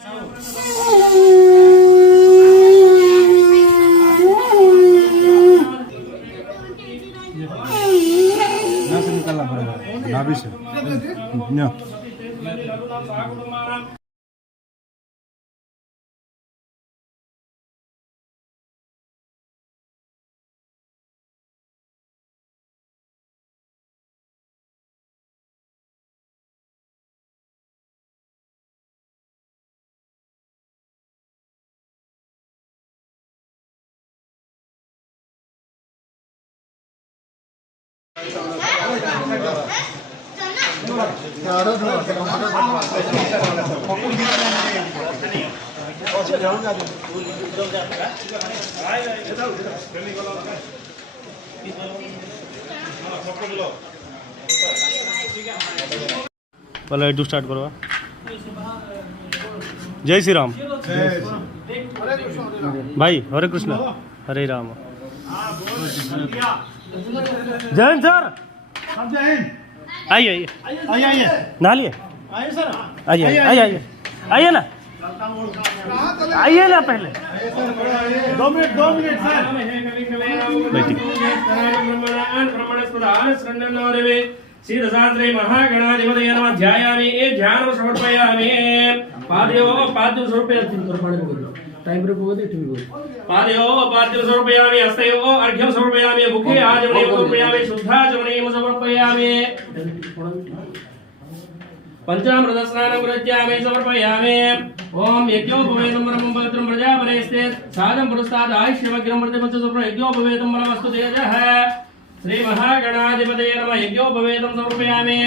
यहाँ से निकलना पड़ेगा, नाभि से। पहले एडू स्टार्ट करो। जय श्री राम भाई, हरे कृष्ण हरे राम। जय हिंद सर, आइए आइए आइए, नहालिए, आइए आइए आइए आइए ना, आइए ना पहले 2 मिनट सर। श्री महागणाधिपतये नमः। ध्यायामि ध्यानं समर्पयामि। पादयोः पाद्यं समर्पयामि। टाइम पर बोलते ठीक बोल। पादयोः पाद्यं समर्पयामि। हस्तयोः अर्घ्यं समर्पयामि। मुखे आचमनीयं समर्पयामि। शुद्धाचमनीयं समर्पयामि। पंचामृत स्नानं कृत्यामि समर्पयामि। ओम यज्ञोपवेतं परमं पवित्रं प्रजापनेस्ते साधं पुरस्तात् आयुष्यमग्रं प्रतिपञ्चसुप्र यज्ञोपवेतं परमस्तु तेजः। श्री महागणाधिपतये नमः। यज्ञोपवेतं समर्पयामि।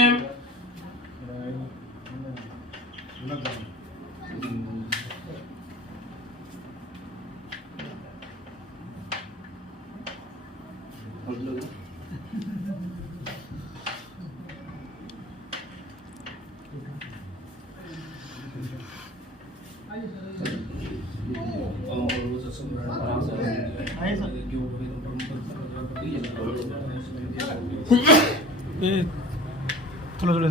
थोड़ा थोड़ा